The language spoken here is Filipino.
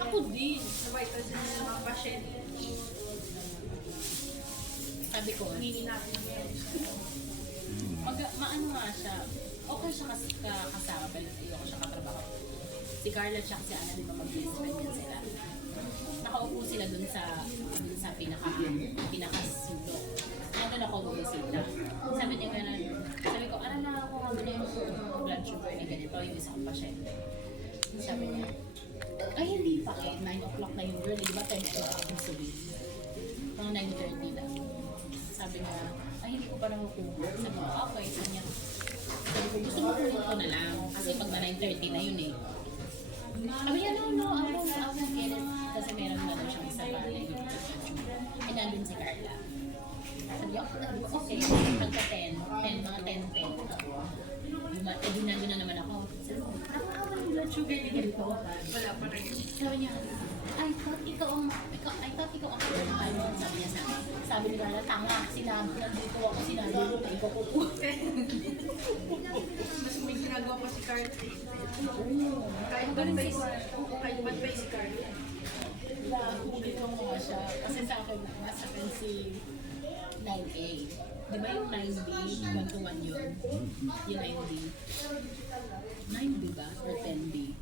Ako din. Sa vitals na yung mga pasyente. Sabi ko, Hindi natin yan. maano nga siya, okay siya kasama, pero ayoko siya katrabaho. Si Carla at si Ana, di ba mag-spend yan sila. Nakaupo sila dun sa pinakasulok. Nandun ako bumisita. Sabi niya gano'n, sabi ko, alam na ako kung ano yung blood sugar na ganito, yung isang pasyente. Sabi niya, ay hindi pa eh, 9 o'clock na yung girl, di ba 10 o'clock yung sabihin? Mga 9:30 na. Sabi niya, ay hindi ko pa nakukuha. Sabi ko, okay, sabi niya. Sabi ko, gusto mo kunin ko na lang. Kasi pag na 9:30 na yun eh. Sabi niya, no, I won't get it. Kasi meron na siyang isa pa na yung eh, nandun si Carla. Sabi niya, okay, pagka 10, mga 10. Eh, nandun na naman ako. Sabi ko, nakakawa yung blood sugar ni ganito. Wala pa rin. Sabi niya, I thought ikaw ang first time mo. Sabi niya sa akin. Sabi ni Carla, tanga, sinabi, nandito ako, sinabi mo, tayo ko po. Mas may ginagawa pa si Carla. Oo. Kahit ba't ba si Carla? Nahuli ko nga siya. Kasi sa akin, nasa akin si 9A. Di ba yung 9B? 1-to-1 yun? Yung 9B. 9B ba? Or 10B?